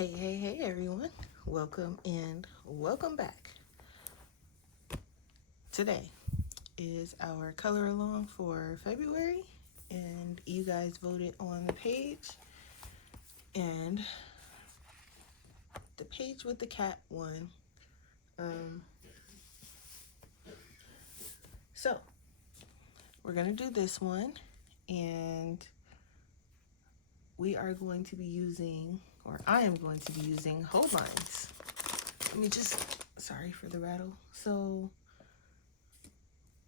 Hey everyone. Welcome and welcome back. Today is our color along for February, and you guys voted on the page, and the page with the cat won. So we're gonna do this one, and we are going to be using, or I am going to be using Holbein's. Let me just, sorry for the rattle. So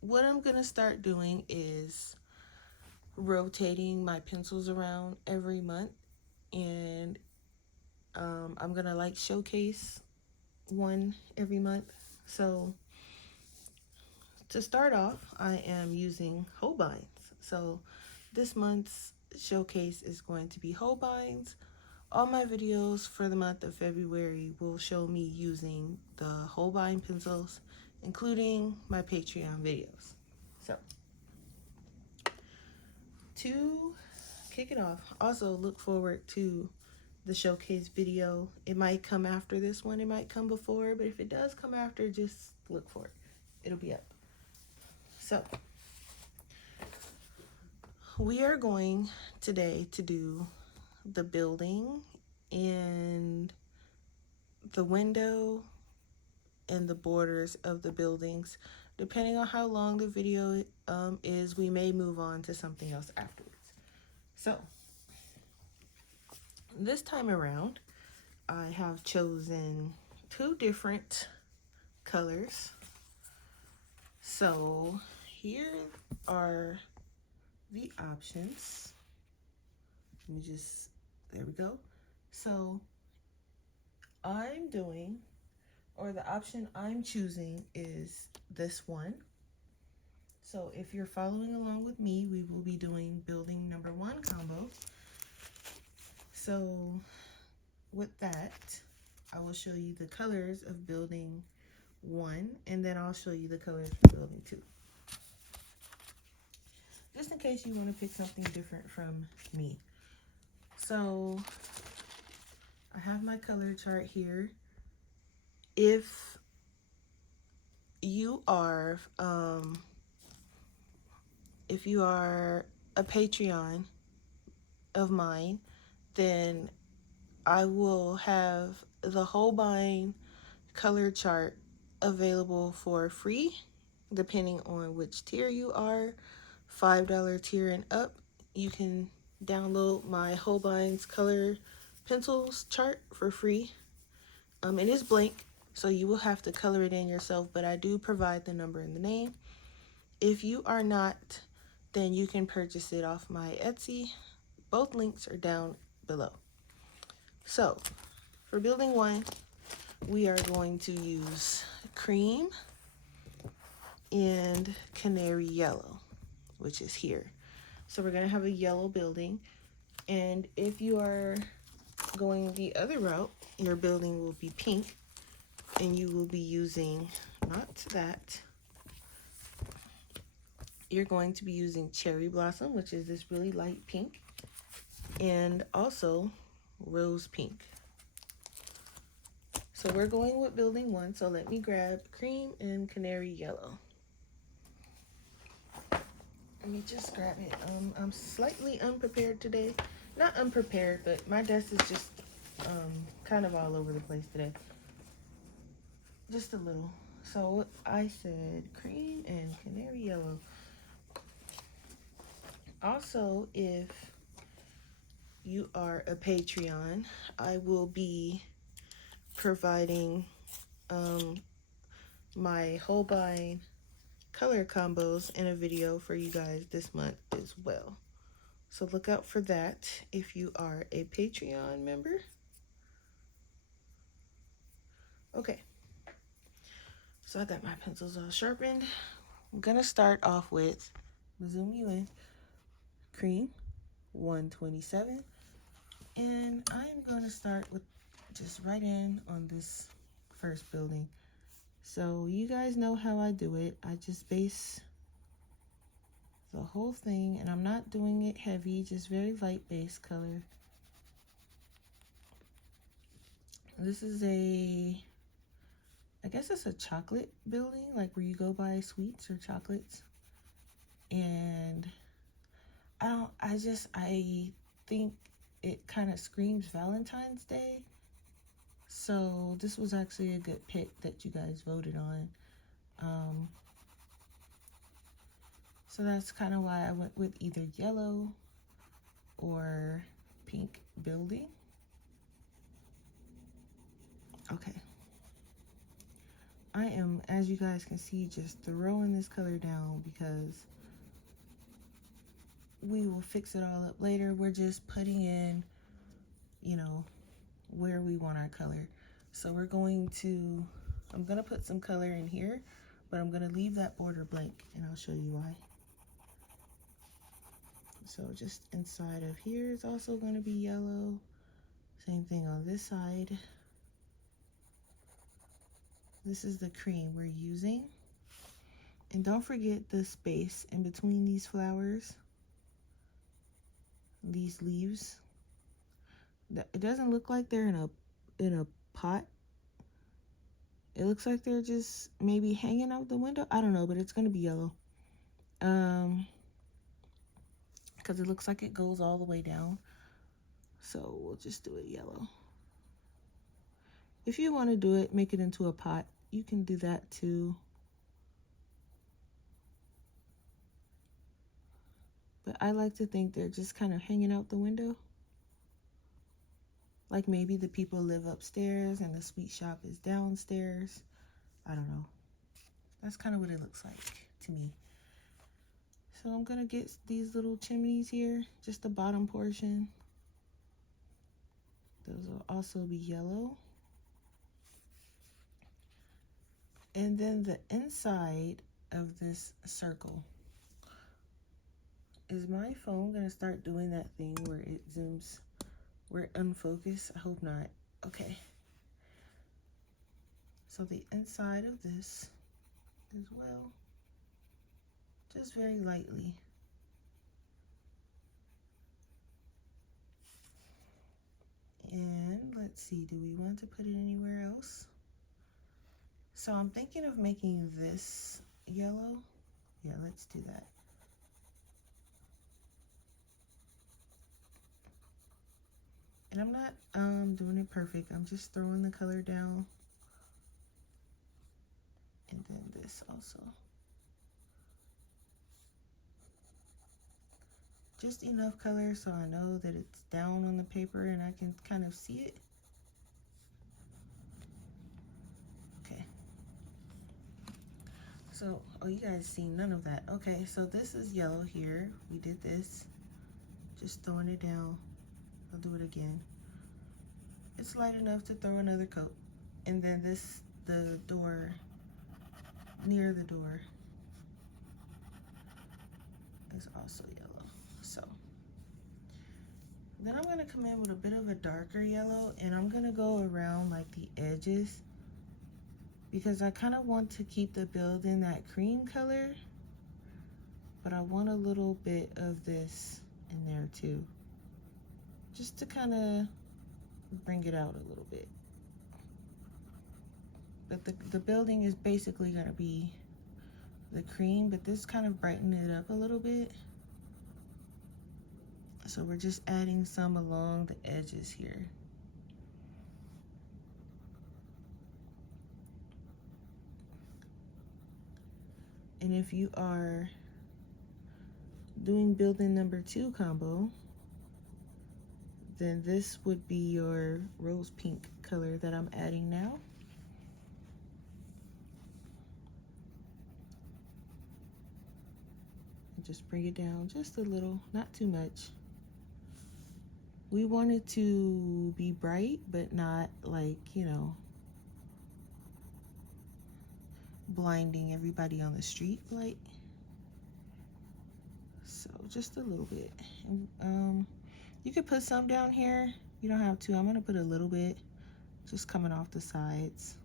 what I'm gonna start doing is rotating my pencils around every month, and I'm gonna like showcase one every month. So to start off, I am using Holbein's. So this month's showcase is going to be Holbein's. All my videos for the month of February will show me using the Holbein pencils, including my Patreon videos. So to kick it off, also look forward to the showcase video. It might come after this one, it might come before, but if it does come after, just look for it. It'll be up. So we are going today to do the building and the window and the borders of the buildings. Depending on how long the video is, we may move on to something else afterwards. So this time around, I have chosen two different colors. So here are the options. Let me just, there we go. So I'm doing, or the option I'm choosing is this one. So if you're following along with me, we will be doing building number 1 combo. So with that, I will show you the colors of building 1, and then I'll show you the colors for building 2. Just in case you want to pick something different from me. So I have my color chart here. If you are a Patreon of mine, then I will have the Holbein color chart available for free, depending on which tier you are. $5 tier and up, you can download my Holbein's color pencils chart for free. It is blank, so you will have to color it in yourself, but I do provide the number and the name. If you are not, then you can purchase it off my Etsy. Both links are down below. So for building 1, we are going to use cream and canary yellow, which is here. So we're going to have a yellow building, and if you are going the other route, your building will be pink, and you will be using, not that, you're going to be using cherry blossom, which is this really light pink, and also rose pink. So we're going with building 1, so let me grab cream and canary yellow. Let me just grab it. I'm slightly unprepared today. Not unprepared, but my desk is just kind of all over the place today. Just a little. So I said cream and canary yellow. Also, if you are a Patreon, I will be providing my Holbein color combos in a video for you guys this month as well. So look out for that if you are a Patreon member. Okay, so I got my pencils all sharpened. I'm gonna start off with, zoom you in, cream 127, and I'm gonna start with just right in on this first building. So you guys know how I do it. I just base the whole thing, and I'm not doing it heavy, just very light base color. This is a, I guess it's a chocolate building, like where you go buy sweets or chocolates. And I think it kind of screams Valentine's Day. So this was actually a good pick that you guys voted on. So that's kind of why I went with either yellow or pink building. Okay. I am, as you guys can see, just throwing this color down because we will fix it all up later. We're just putting in, you know, where we want our color. So I'm going to put some color in here, but I'm going to leave that border blank and I'll show you why. So just inside of here is also going to be yellow. Same thing on this side. This is the cream we're using. And don't forget the space in between these flowers, these leaves. It doesn't look like they're in a pot. It looks like they're just maybe hanging out the window. I don't know, but it's going to be yellow. Because it looks like it goes all the way down. So we'll just do it yellow. If you want to do it, make it into a pot, you can do that too. But I like to think they're just kind of hanging out the window. Like maybe the people live upstairs and the sweet shop is downstairs. I don't know. That's kind of what it looks like to me. So I'm going to get these little chimneys here, just the bottom portion. Those will also be yellow. And then the inside of this circle. Is my phone going to start doing that thing where it zooms, where it unfocused? I hope not. Okay. So the inside of this as well, just very lightly. And let's see, do we want to put it anywhere else? So I'm thinking of making this yellow. Yeah, let's do that. And I'm not doing it perfect. I'm just throwing the color down. And then this also. Just enough color so I know that it's down on the paper and I can kind of see it. Okay. So, oh, you guys see none of that. Okay, so this is yellow here. We did this. Just throwing it down. I'll do it again. It's light enough to throw another coat. And then this, the door, near the door, is also yellow. So then I'm going to come in with a bit of a darker yellow, and I'm going to go around like the edges because I kind of want to keep the building that cream color, but I want a little bit of this in there too, just to kind of bring it out a little bit. But the building is basically going to be the cream, but this kind of brightened it up a little bit. So we're just adding some along the edges here. And if you are doing building number 2 combo, then this would be your rose pink color that I'm adding now. And just bring it down just a little, not too much. We want it to be bright, but not like, you know, blinding everybody on the street light. So just a little bit. And, you could put some down here. You don't have to. I'm going to put a little bit just coming off the sides.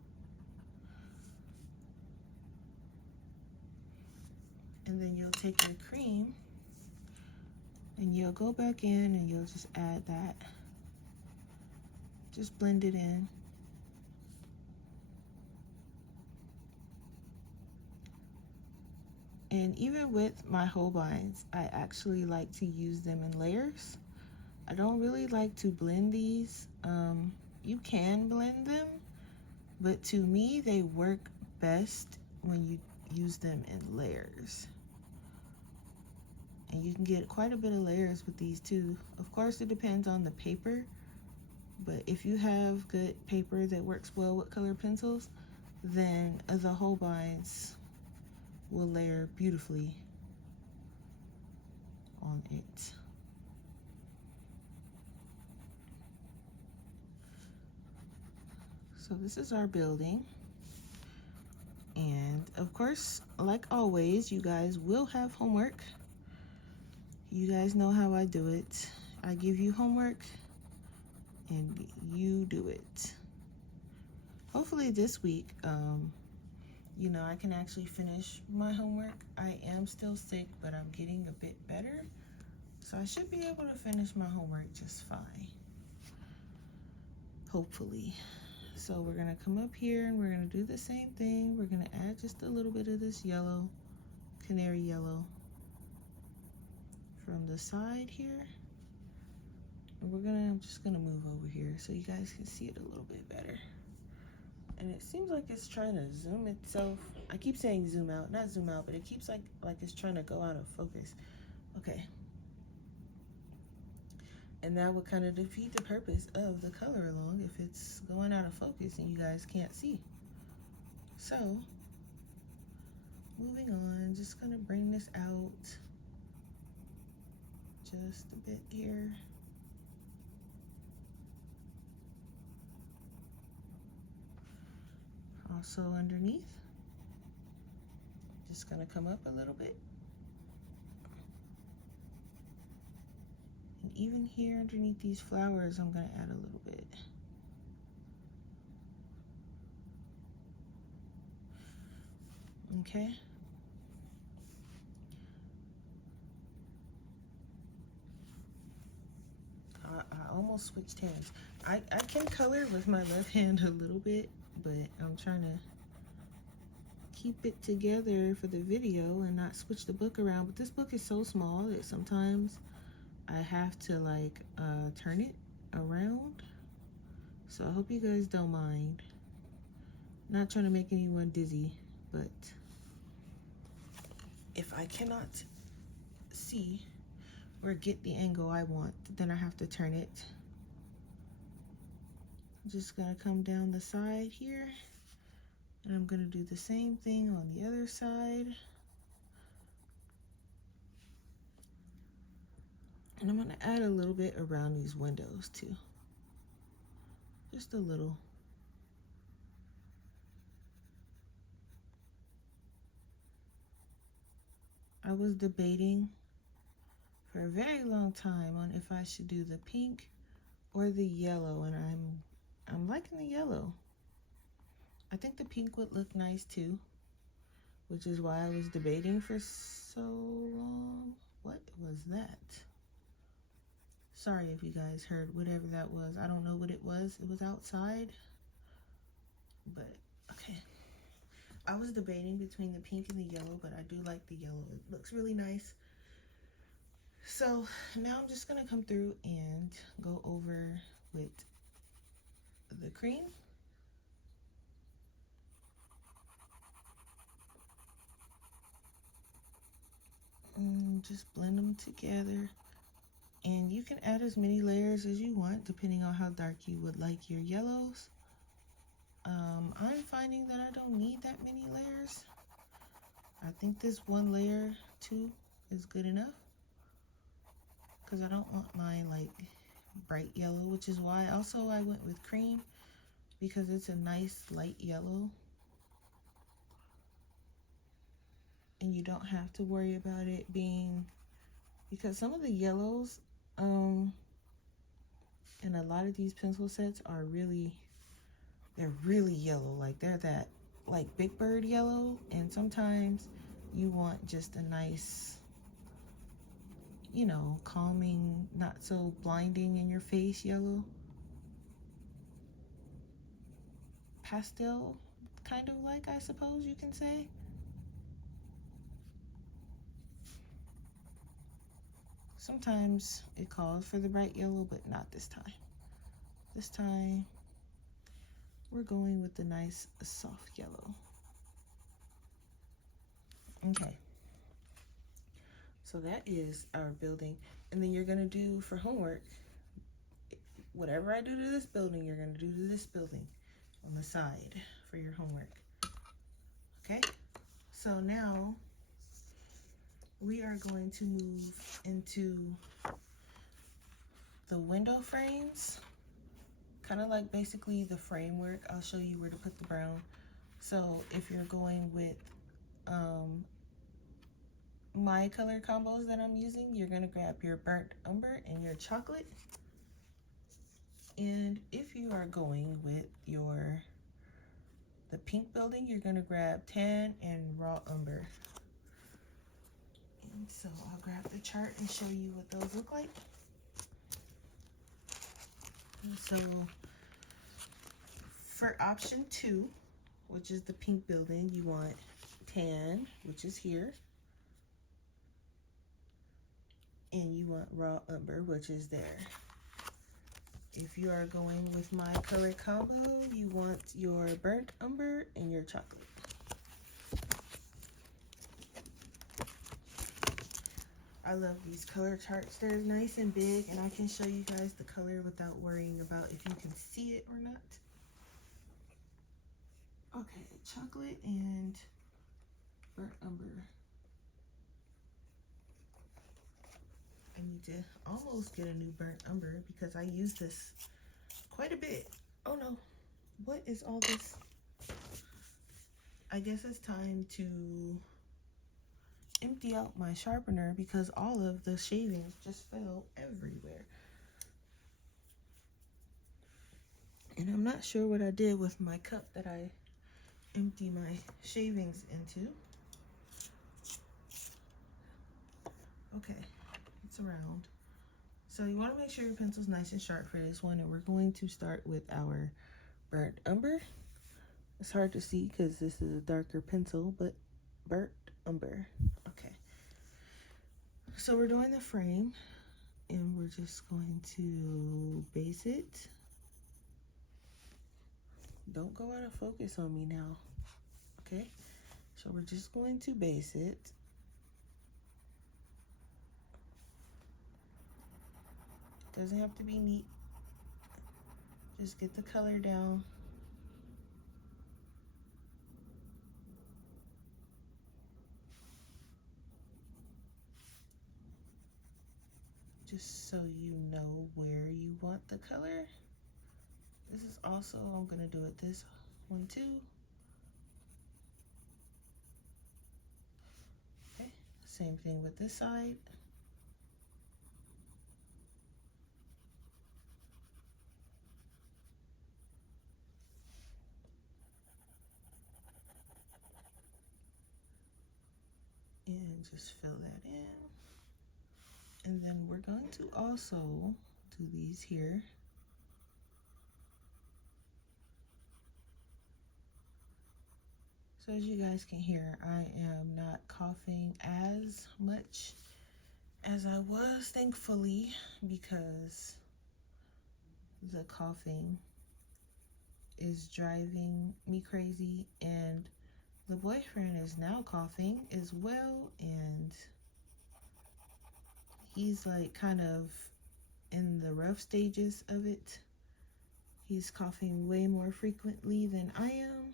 And then you'll take your cream and you'll go back in and you'll just add that. Just blend it in. And even with my Holbeins, I actually like to use them in layers. I don't really like to blend these. You can blend them, but to me, they work best when you use them in layers. And you can get quite a bit of layers with these too. Of course, it depends on the paper, but if you have good paper that works well with colored pencils, then the Holbeins will layer beautifully on it. So this is our building. And of course, like always, you guys will have homework. You guys know how I do it. I give you homework and you do it. Hopefully this week, you know, I can actually finish my homework. I am still sick, but I'm getting a bit better. So I should be able to finish my homework just fine. Hopefully. So we're gonna come up here and we're gonna do the same thing. We're gonna add just a little bit of this yellow, canary yellow, from the side here. And I'm just gonna move over here so you guys can see it a little bit better. And it seems like it's trying to zoom itself. I keep saying zoom out, not zoom out, but it keeps like it's trying to go out of focus. Okay. And that would kind of defeat the purpose of the color along if it's going out of focus and you guys can't see. So, moving on, just gonna bring this out just a bit here. Also underneath, just gonna come up a little bit. And even here underneath these flowers, I'm gonna add a little bit. Okay. I almost switched hands. I can color with my left hand a little bit, but I'm trying to keep it together for the video and not switch the book around. But this book is so small that sometimes I have to like turn it around. So I hope you guys don't mind. Not trying to make anyone dizzy, but if I cannot see or get the angle I want, then I have to turn it. I'm just gonna come down the side here, and I'm gonna do the same thing on the other side. And I'm gonna add a little bit around these windows too. Just a little. I was debating for a very long time on if I should do the pink or the yellow, and I'm liking the yellow. I think the pink would look nice too, which is why I was debating for so long. What was that? Sorry if you guys heard whatever that was. I don't know what it was. It was outside, but okay. I was debating between the pink and the yellow, but I do like the yellow. It looks really nice. So now I'm just gonna come through and go over with the cream. And just blend them together. And you can add as many layers as you want, depending on how dark you would like your yellows. I'm finding that I don't need that many layers. I think this one layer, too, is good enough. Because I don't want mine like bright yellow, which is why also I went with cream, because it's a nice light yellow. And you don't have to worry about it being, because some of the yellows in a lot of these pencil sets are they're really yellow. Like they're that like Big Bird yellow, and sometimes you want just a nice, you know, calming, not so blinding in your face yellow. Pastel, kind of like, I suppose you can say. Sometimes it calls for the bright yellow, but not this time. This time, we're going with the nice soft yellow. Okay. So that is our building. And then you're gonna do for homework, whatever I do to this building, you're gonna do to this building on the side for your homework. Okay? So now we are going to move into the window frames, kind of like basically the framework. I'll show you where to put the brown. So if you're going with my color combos that I'm using, you're gonna grab your burnt umber and your chocolate. And if you are going with the pink building, you're gonna grab tan and raw umber. And so I'll grab the chart and show you what those look like. And so for option 2, which is the pink building, you want tan, which is here, and you want raw umber, which is there. If you are going with my color combo, you want your burnt umber and your chocolate. I love these color charts. They're nice and big, and I can show you guys the color without worrying about if you can see it or not. Okay, chocolate and burnt umber. I need to almost get a new burnt umber because I use this quite a bit. Oh no, what is all this? I guess it's time to empty out my sharpener because all of the shavings just fell everywhere. And I'm not sure what I did with my cup that I empty my shavings into. Okay, it's around. So you want to make sure your pencil's nice and sharp for this one, and we're going to start with our burnt umber. It's hard to see because this is a darker pencil, but burnt umber. Okay. So we're doing the frame, and we're just going to base it. Don't go out of focus on me now. Okay? So we're just going to base it. Doesn't have to be neat. Just get the color down. Just so you know where you want the color. This is also, I'm gonna do it this one too. Okay, same thing with this side. And just fill that in. And then we're going to also do these here. So as you guys can hear, I am not coughing as much as I was, thankfully, because the coughing is driving me crazy, and the boyfriend is now coughing as well, and he's like kind of in the rough stages of it. He's coughing way more frequently than I am,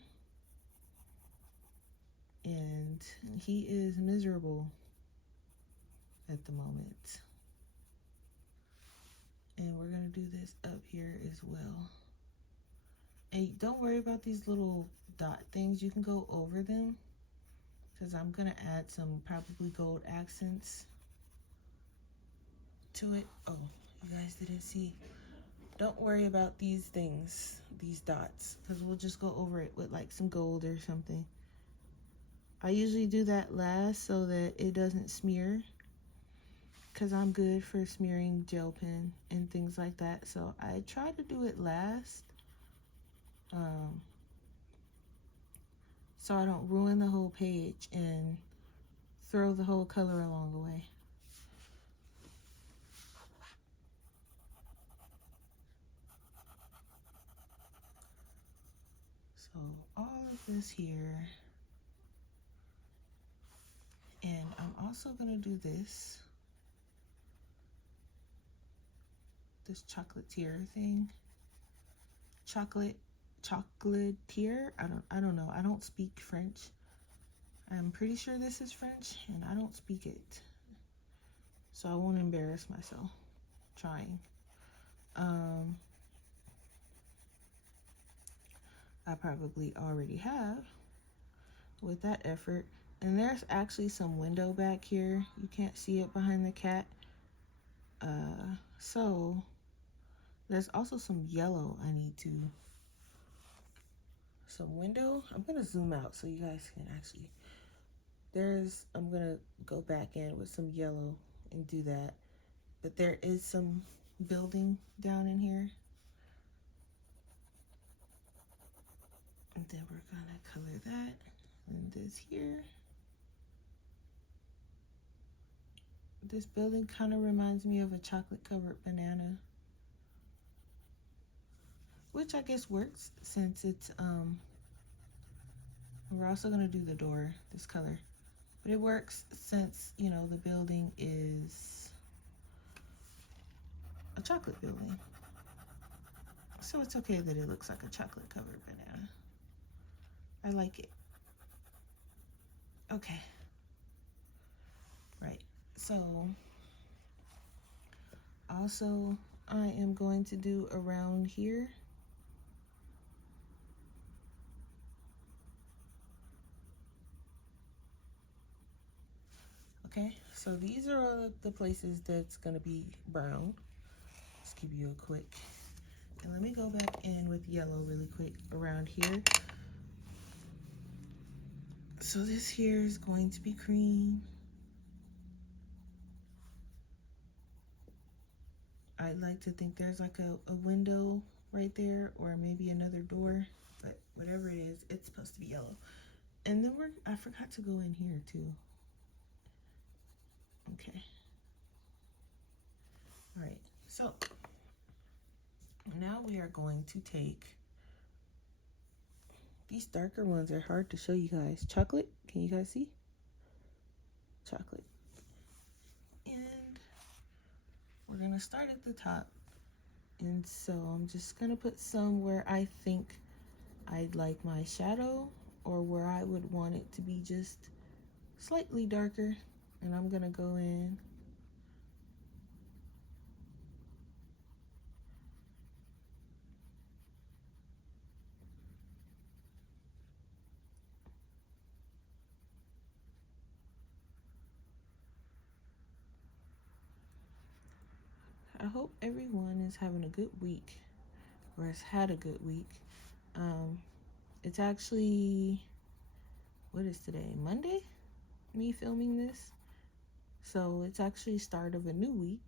and he is miserable at the moment. And we're gonna do this up here as well. And don't worry about these little dot things. You can go over them because I'm gonna add some probably gold accents to it. Oh, you guys didn't see. Don't worry about these things, these dots, because we'll just go over it with like some gold or something. I usually do that last so that it doesn't smear, because I'm good for smearing gel pen and things like that. So I try to do it last, so I don't ruin the whole page and throw the whole color along the way. So all of this here. And I'm also gonna do this chocolatier thing. Chocolatier. I don't know. I don't speak French. I'm pretty sure this is French and I don't speak it. So I won't embarrass myself trying. I probably already have with that effort. And there's actually some window back here. You can't see it behind the cat. So there's also some yellow I need to, some window. I'm gonna zoom out so you guys can actually, I'm gonna go back in with some yellow and do that. But there is some building down in here. And then we're gonna color that and this here. This building kind of reminds me of a chocolate covered banana, which I guess works since it's, we're also gonna do the door, this color, but it works since, you know, the building is a chocolate building. So it's okay that it looks like a chocolate covered banana. I like it. Okay. Right. So also I am going to do around here. Okay, so these are all the places that's gonna be brown. Just give you a quick, and let me go back in with yellow really quick around here. So this here is going to be cream. I'd like to think there's like a window right there, or maybe another door, but whatever it is, it's supposed to be yellow. And then I forgot to go in here too. Okay. All right, so now we are going to take, these darker ones are hard to show you guys. Chocolate, can you guys see? Chocolate. And we're gonna start at the top. And so I'm just gonna put some where I think I'd like my shadow, or where I would want it to be just slightly darker. And I'm gonna go in. I hope everyone is having a good week, or has had a good week. It's actually, what is today? Monday? Me filming this. So it's actually start of a new week,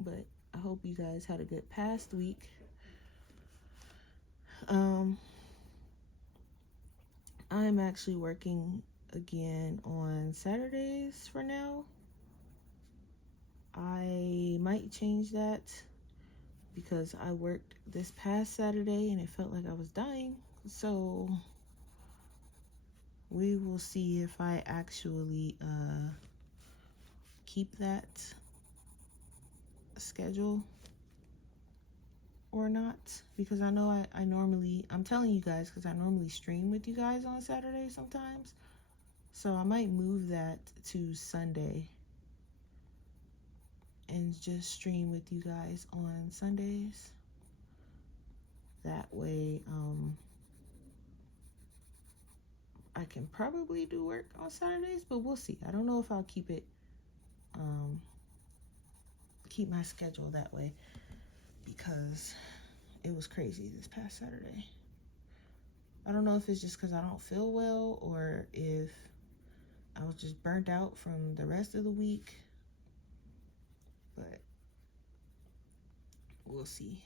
but I hope you guys had a good past week. I'm actually working again on Saturdays for now. I might change that because I worked this past Saturday and it felt like I was dying. So we will see if I actually keep that schedule or not, because I know I normally, I'm telling you guys because I normally stream with you guys on Saturday sometimes. So I might move that to Sunday and just stream with you guys on Sundays. That way, I can probably do work on Saturdays, but we'll see. I don't know if I'll keep it, keep my schedule that way, because it was crazy this past Saturday. I don't know if it's just because I don't feel well, or if I was just burnt out from the rest of the week, but we'll see.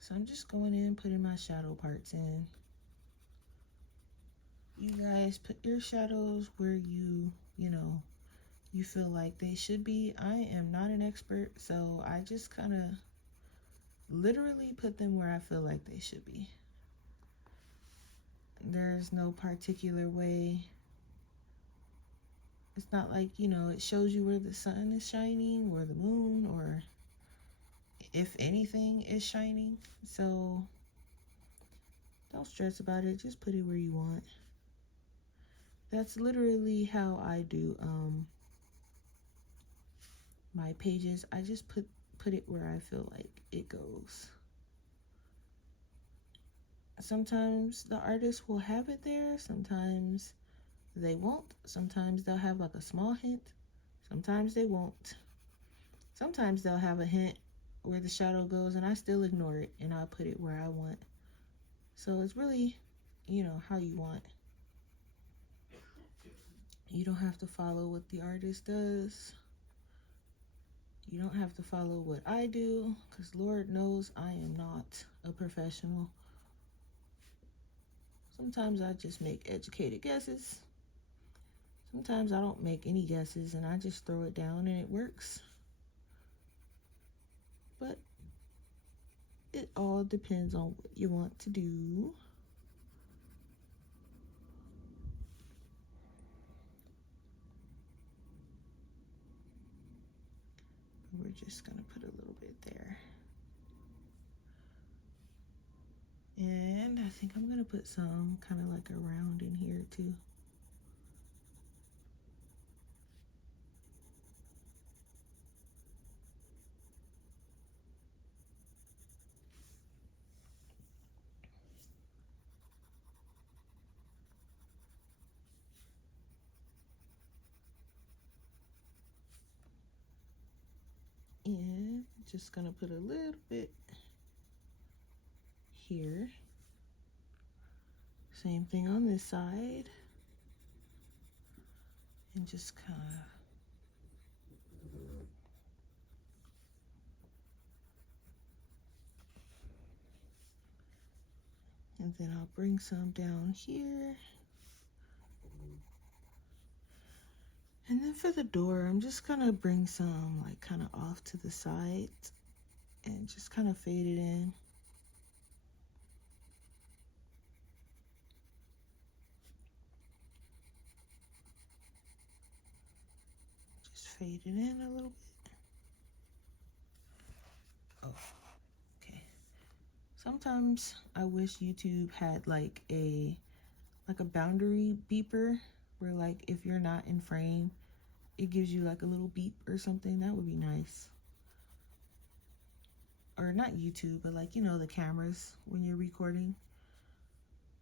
So I'm just going in, putting my shadow parts in. You guys put your shadows where you know, you feel like they should be. I am not an expert, so I just kind of literally put them where I feel like they should be. There's no particular way. It's not like, you know, it shows you where the sun is shining or the moon or if anything is shining. So don't stress about it. Just put it where you want. That's literally how I do my pages. I just put it where I feel like it goes. Sometimes the artist will have it there, sometimes they won't. Sometimes they'll have like a small hint, sometimes they won't. Sometimes they'll have a hint where the shadow goes and I still ignore it and I'll put it where I want. So it's really, you know, how you want. You don't have to follow what the artist does. You don't have to follow what I do, because Lord knows I am not a professional. Sometimes I just make educated guesses. Sometimes I don't make any guesses and I just throw it down and it works. But it all depends on what you want to do. We're just gonna put a little bit there. And I think I'm gonna put some kind of like around in here too. And just gonna put a little bit here. Same thing on this side. And just kind of and then I'll bring some down here. And then for the door, I'm just gonna bring some like kind of off to the side and just kind of fade it in. Just fade it in a little bit. Oh, okay. Sometimes I wish YouTube had like a boundary beeper where like if you're not in frame, it gives you like a little beep or something. That would be nice. Or not YouTube, but like, you know, the cameras when you're recording.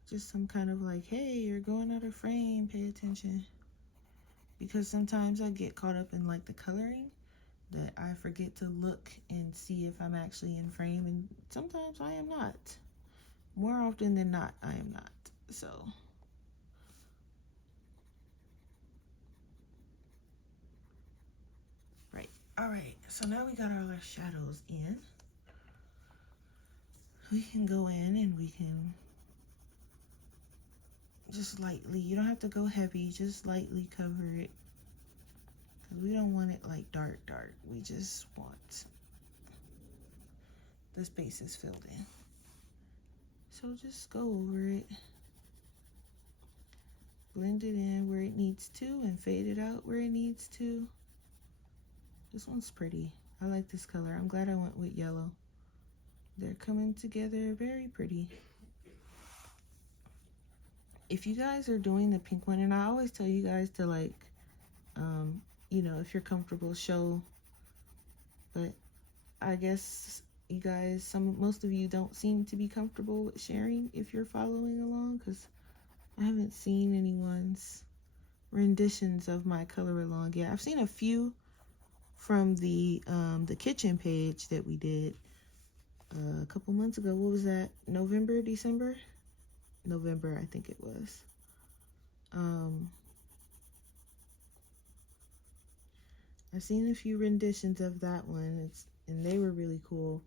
Just some kind of like, hey, you're going out of frame, pay attention. Because sometimes I get caught up in like the coloring that I forget to look and see if I'm actually in frame, and sometimes I am not. More often than not, I am not. So right. All right, so now we got all our shadows in. We can go in and we can just lightly, you don't have to go heavy, just lightly cover it. Because we don't want it like dark. We just want the spaces filled in. So just go over it. Blend it in where it needs to and fade it out where it needs to. This one's pretty. I like this color. I'm glad I went with yellow. They're coming together very pretty. If you guys are doing the pink one, and I always tell you guys to like, you know, if you're comfortable, show. But I guess you guys, most of you don't seem to be comfortable with sharing if you're following along, because I haven't seen anyone's renditions of my color along yet. I've seen a few from the kitchen page that we did a couple months ago. What was that? November, December? November, I think it was. I've seen a few renditions of that one, and they were really cool.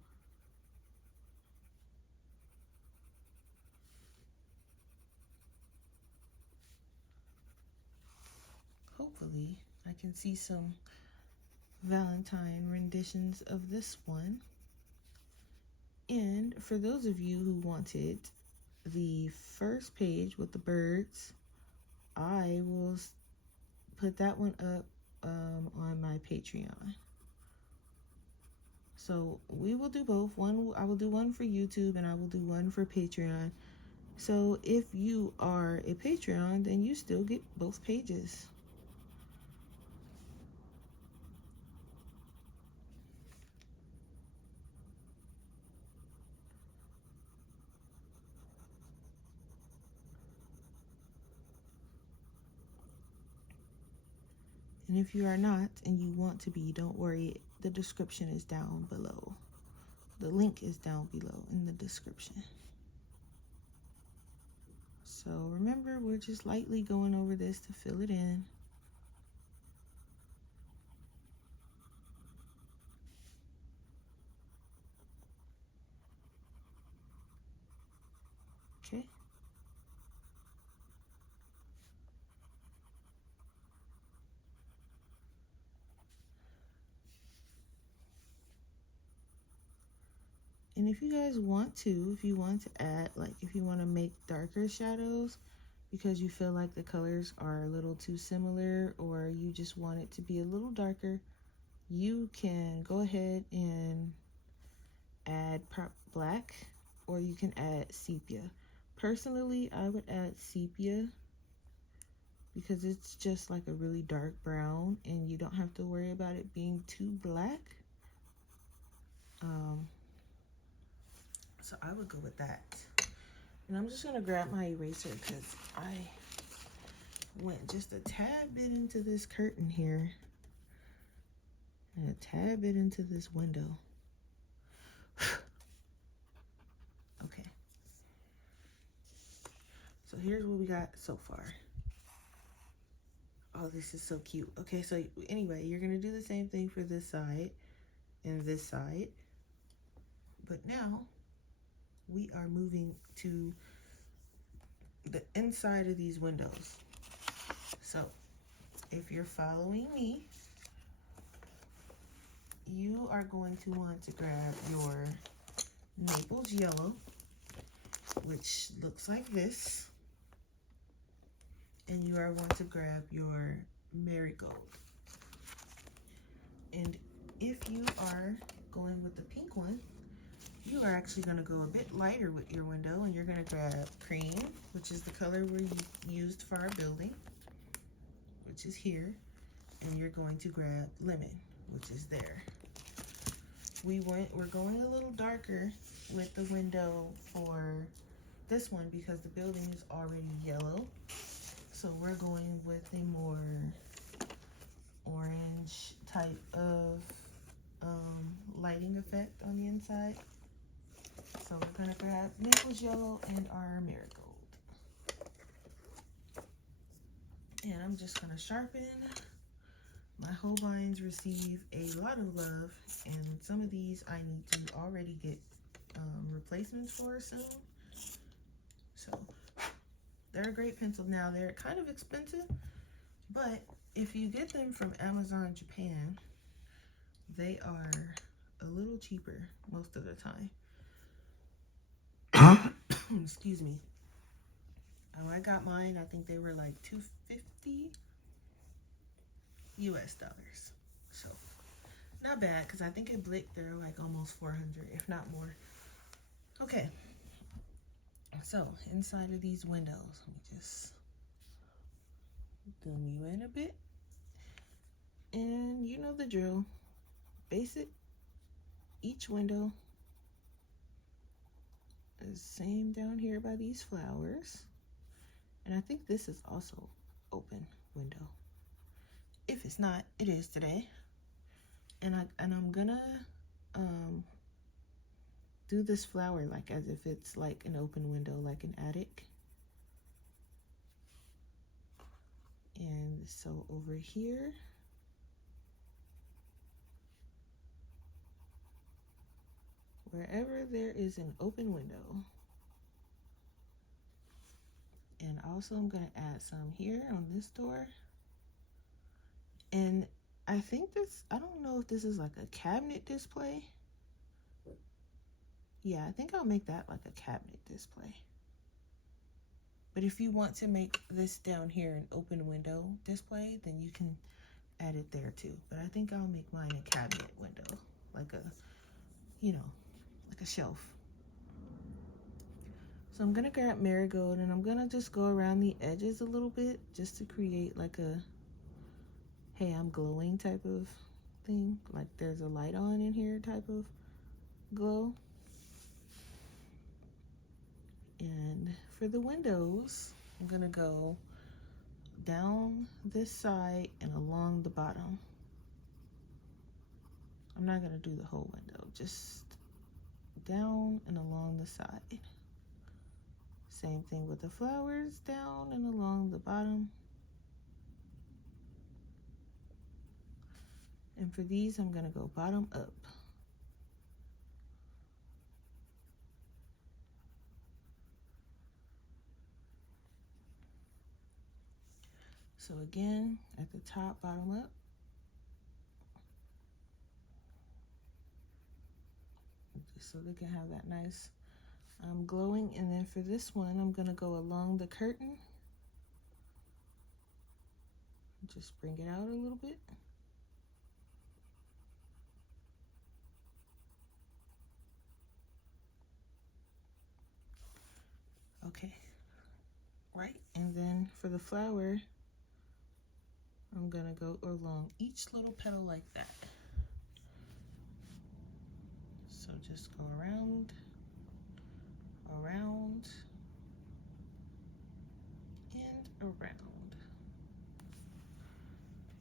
hopefully I can see some Valentine renditions of this one. And for those of you who wanted the first page with the birds, I will put that one up on my Patreon. So we will do both. I will do one for YouTube and I will do one for Patreon. So if you are a Patreon, then you still get both pages. And if you are not and you want to be, don't worry, the description is down below. The link is down below in the description. So remember, we're just lightly going over this to fill it in. Okay. And if you guys want to, if you want to add, like if you want to make darker shadows because you feel like the colors are a little too similar, or you just want it to be a little darker, you can go ahead and add prop black, or you can add sepia. Personally, I would add sepia because it's just like a really dark brown and you don't have to worry about it being too black. So I would go with that. And I'm just gonna grab my eraser because I went just a tad bit into this curtain here and a tad bit into this window. Okay. So here's what we got so far. Oh, this is so cute. Okay, so anyway, you're gonna do the same thing for this side and this side. But now we are moving to the inside of these windows. So if you're following me, you are going to want to grab your Naples yellow, which looks like this, and you are going to grab your marigold. And if you are going with the pink one, you are actually going to go a bit lighter with your window, and you're going to grab cream, which is the color we used for our building, which is here, and you're going to grab lemon, which is there. We're going a little darker with the window for this one because the building is already yellow. So we're going with a more orange type of lighting effect on the inside. So we're gonna grab Naples yellow and our marigold. And I'm just gonna sharpen. My Holbeins receive a lot of love, and some of these I need to already get replacements for soon. So they're a great pencil. Now they're kind of expensive, but if you get them from Amazon Japan, they are a little cheaper most of the time. Excuse me. Oh, I got mine. I think they were like $250 US. So not bad, because I think at Blick they're like almost 400, if not more. Okay. So inside of these windows, let me just zoom you in a bit. And you know the drill. Basic. Each window is same down here by these flowers. And I think this is also open window. If it's not, it is today. And I'm gonna do this flower like as if it's like an open window, like an attic. And so over here, wherever there is an open window, and also I'm gonna add some here on this door. And I think this, I don't know if this is like a cabinet display. Yeah, I think I'll make that like a cabinet display. But if you want to make this down here an open window display, then you can add it there too. But I think I'll make mine a cabinet window, like a, you know, like a shelf. So I'm gonna grab marigold and I'm gonna just go around the edges a little bit just to create like a, hey, I'm glowing type of thing. Like there's a light on in here type of glow. And for the windows, I'm gonna go down this side and along the bottom. I'm not gonna do the whole window, just down and along the side. Same thing with the flowers, down and along the bottom. And for these, I'm gonna go bottom up. So again, at the top, bottom up. Just so they can have that nice glowing. And then for this one, I'm gonna go along the curtain. Just bring it out a little bit. Okay, right, and then for the flower, I'm gonna go along each little petal like that. So just go around, around, and around.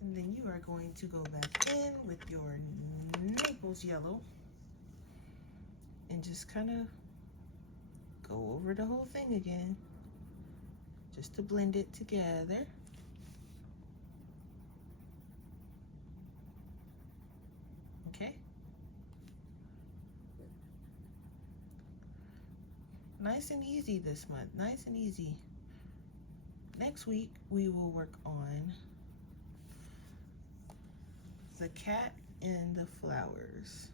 And then you are going to go back in with your Naples yellow and just kind of go over the whole thing again, just to blend it together. Okay. Nice and easy this month, nice and easy. Next week, we will work on the cat and the flowers.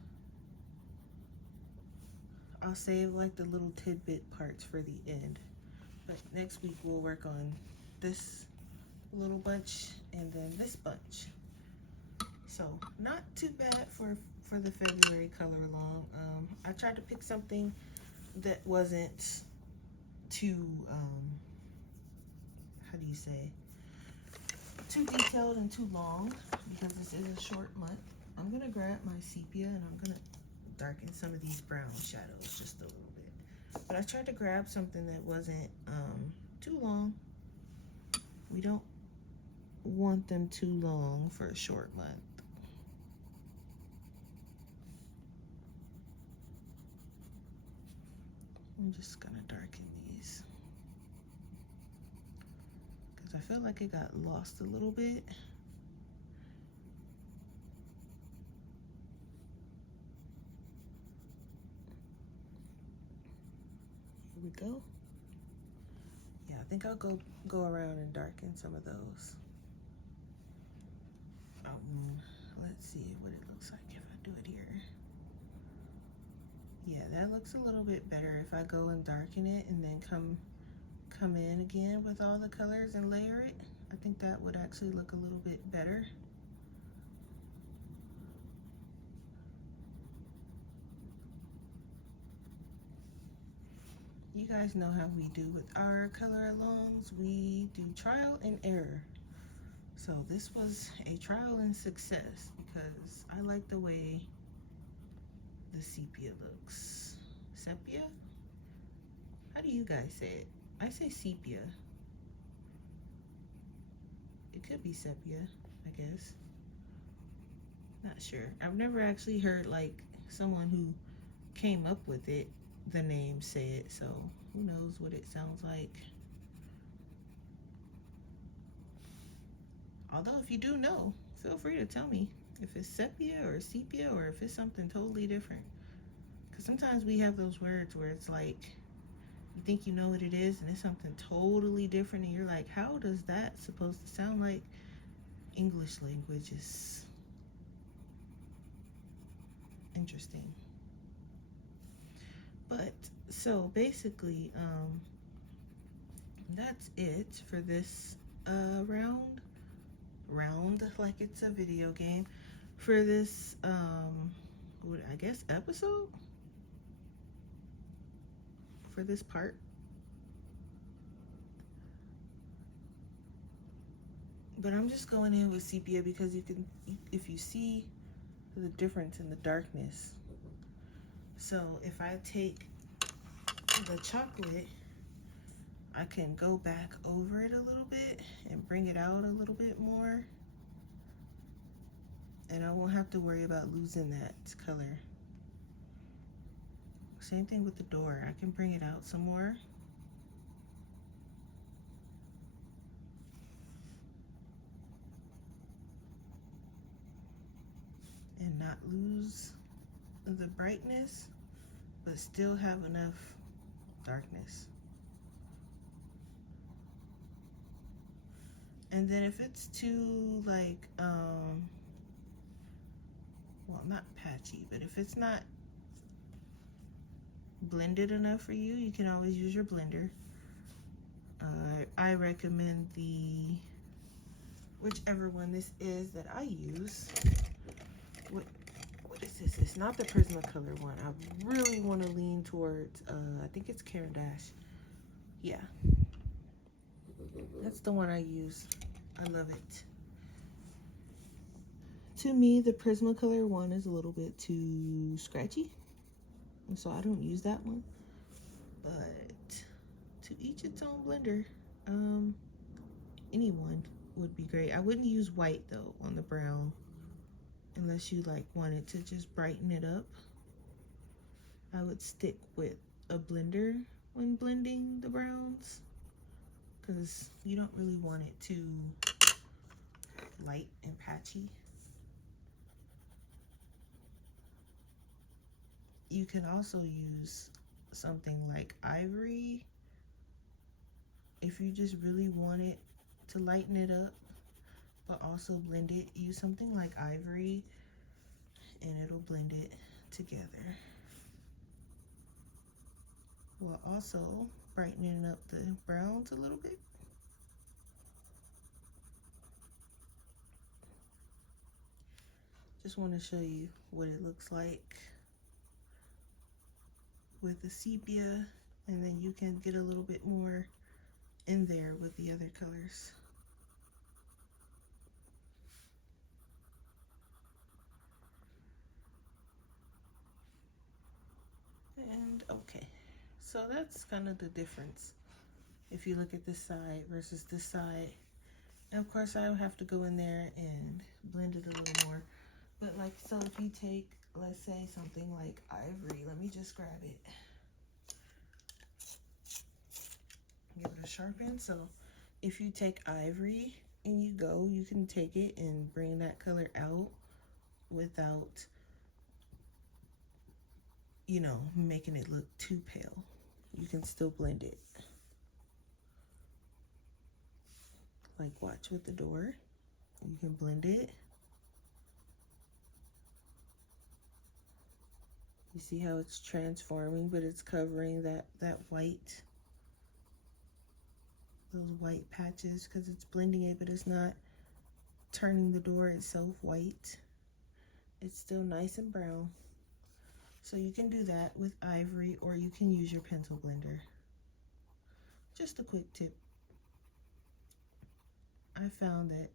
I'll save like the little tidbit parts for the end. But next week we'll work on this little bunch and then this bunch. So not too bad for the February color along. I tried to pick something that wasn't too, how do you say, too detailed and too long, because this is a short month. I'm gonna grab my sepia and I'm gonna darken some of these brown shadows just a little bit. But I tried to grab something that wasn't too long. We don't want them too long for a short month. I'm just gonna darken these because I feel like it got lost a little bit. Here we go. Yeah, I think I'll go around and darken some of those. Let's see what it looks like if I do it here. Yeah, that looks a little bit better if I go and darken it and then come in again with all the colors and layer it. I think that would actually look a little bit better. You guys know how we do with our color alongs. We do trial and error. So this was a trial and success because I like the way the sepia looks. Sepia? How do you guys say it? I say sepia. It could be sepia, I guess. Not sure. I've never actually heard like someone who came up with it, the name, say it, so who knows what it sounds like. Although if you do know, feel free to tell me if it's sepia or sepia or if it's something totally different. Because sometimes we have those words where it's like you think you know what it is and it's something totally different and you're like, how does that supposed to sound like? English language is interesting. But so basically, that's it for this round like it's a video game, for this what I guess episode, for this part. But I'm just going in with sepia because you can, if you see the difference in the darkness. So if I take the chocolate, I can go back over it a little bit and bring it out a little bit more, and I won't have to worry about losing that color. Same thing with the door. I can bring it out some more. And not lose the brightness, but still have enough darkness. And then if it's too like, well, not patchy, but if it's not blended enough for you, you can always use your blender. I recommend whichever one this is that I use. What is this? It's not the Prismacolor one. I really want to lean towards, I think it's Caran d'Ache. Yeah. That's the one I use. I love it. To me, the Prismacolor one is a little bit too scratchy, and so I don't use that one. But to each its own blender. Any one would be great. I wouldn't use white though on the brown unless you like wanted to just brighten it up. I would stick with a blender when blending the browns because you don't really want it too light and patchy. You can also use something like ivory if you just really want it to lighten it up but also blend it. Use something like ivory and it'll blend it together while also brightening up the browns a little bit. Just want to show you what it looks like with the sepia, and then you can get a little bit more in there with the other colors. And okay, so that's kind of the difference if you look at this side versus this side. And of course I have to go in there and blend it a little more, but like, so if you take, let's say something like ivory, let me just grab it, give it a sharpen. So if you take ivory and you can take it and bring that color out without, you know, making it look too pale. You can still blend it. Like, watch with the door. You can blend it. You see how it's transforming, but it's covering that white, those white patches, because it's blending it, but it's not turning the door itself white. It's still nice and brown. So you can do that with ivory, or you can use your pencil blender. Just a quick tip. I found that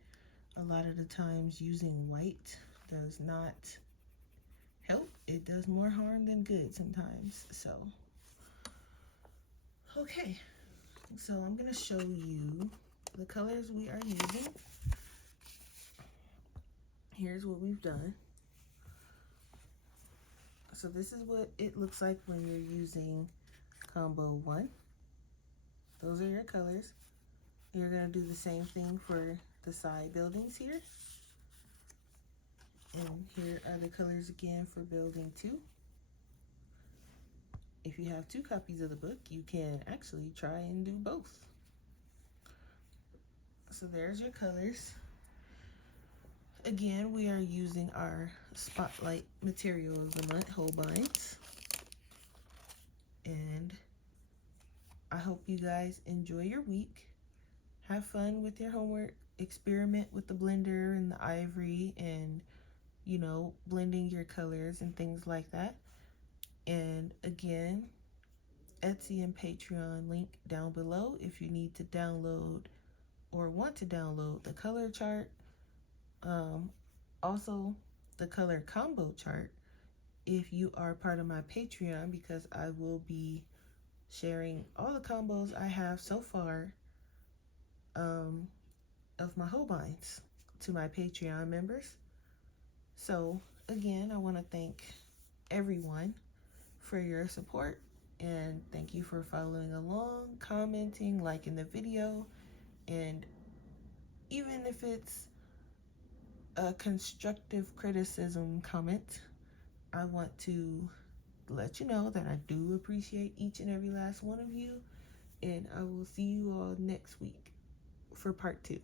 a lot of the times using white does not help. It does more harm than good sometimes. So, okay. So I'm going to show you the colors we are using. Here's what we've done. So this is what it looks like when you're using combo 1. Those are your colors. You're going to do the same thing for the side buildings here. And here are the colors again for building 2. If you have 2 copies of the book, you can actually try and do both. So there's your colors. Again, we are using our spotlight material of the month, Holbein's. And I hope you guys enjoy your week. Have fun with your homework. Experiment with the blender and the ivory and, you know, blending your colors and things like that. And again, Etsy and Patreon link down below if you need to download or want to download the color chart. Also, the color combo chart if you are part of my Patreon, because I will be sharing all the combos I have so far of my Holbeins to my Patreon members. So again, I want to thank everyone for your support, and thank you for following along, commenting, liking the video, and even if it's a constructive criticism comment, I want to let you know that I do appreciate each and every last one of you, and I will see you all next week for part 2.